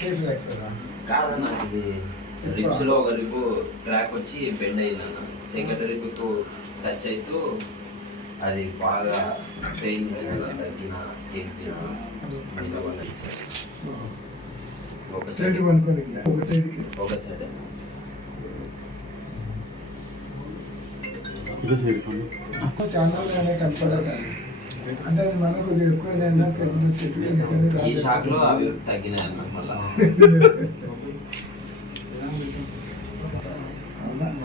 చేతి వేస్తారా కాదు నాకు ఇది రిబ్స్లో ఒక రిబ్ క్రాక్ వచ్చి బెండ్ అయింది అన్న. సెకండ్ రిబ్కు టచ్ అవుతూ అది బాగా పెయిన్ తగ్గిన నిలబడి ఒక సైడ్ సైడ్ ఒక సైడ్కి ఒక సైడ్ చాలా అంటే అది కొద్దిగా చెట్టు ఈ అవి తగ్గినాయి మళ్ళా?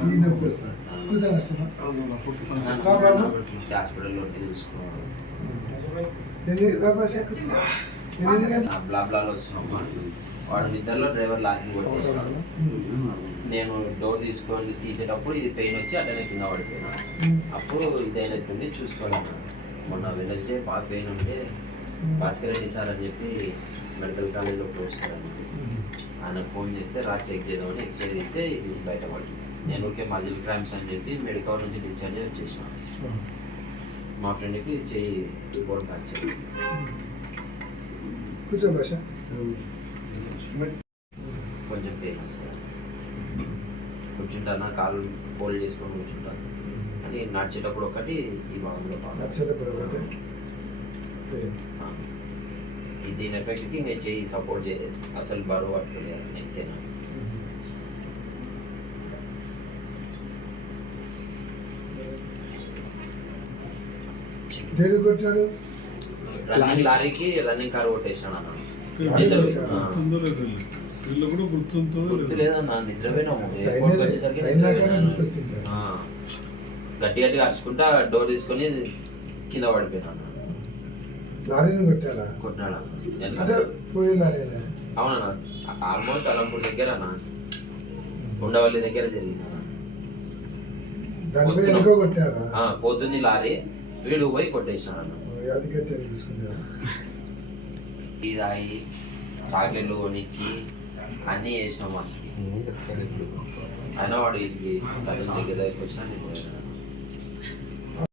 ఈ నొప్పి వస్తుంది. కూర్చోండి. హాస్పిటల్లో చూసుకున్నాను వస్తున్నామా వాడు నిద్రలో డ్రైవర్ కొట్టేసినాడు నేను డోర్ తీసుకొని తీసేటప్పుడు ఇది పెయిన్ వచ్చి అట్లనే కింద పడిపోయినా. అప్పుడు ఇదైనట్టుండి చూసుకోవాలి మొన్న వెనస్డే బాగా పెయిన్ ఉంటే భాస్కర్ రెడ్డి సార్ అని చెప్పి మెడికల్ కాలేజ్లో ప్రొఫెసర్ అని ఆయనకు ఫోన్ చేస్తే రా చెక్ చేద్దామని ఎక్స్రే తీస్తే ఇది బయటపడింది నేను ఊరికే మజిల్ క్రాంప్స్ అని చెప్పి మెడికల్ నుంచి డిశ్చార్జ్ వచ్చేసిన. మా ఫ్రెండ్కి చెయ్యి రిపోర్ట్ భాష. కొంచెం పెయిన్ వస్తుంది. కూర్చుంటాను? కాళ్ళు ఫోల్డ్ చేసుకొని కూర్చుంటాను? కానీ నడిచేటప్పుడు ఒకటి ఈ భాగంలో ఒకటి. ఈ దీని ఎఫెక్ట్కి ఇంకా చెయ్యి సపోర్ట్ చేయలేదు అసలు బరువు పట్టుకోలేదు నెత్తేనా దేనికి కొట్టాడు రన్నింగ్ లారీకి రన్నింగ్ కార్ కొట్టేసాను అన్న. వీళ్ళు. కూడా గుర్తుందో నిద్రపోయినాము. వచ్చేసరికి గట్టి గట్టిగా అరుచుకుంటా డోర్ తీసుకొని కింద పడిపోయినాను కొట్టినాడు అవునన్నా ఆల్మోస్ట్ అలంపూర్ దగ్గర అన్న ఉండవల్లి దగ్గర జరిగింది పోతుంది లారీ వీడు పోయి కొట్టేసినాడు అన్న టీ తాగి చాక్లెట్లు కొనిచ్చి అన్నీ చేసినాం మనకి అయినా వాడు ఇది దగ్గర దగ్గరికి వచ్చినా నేను.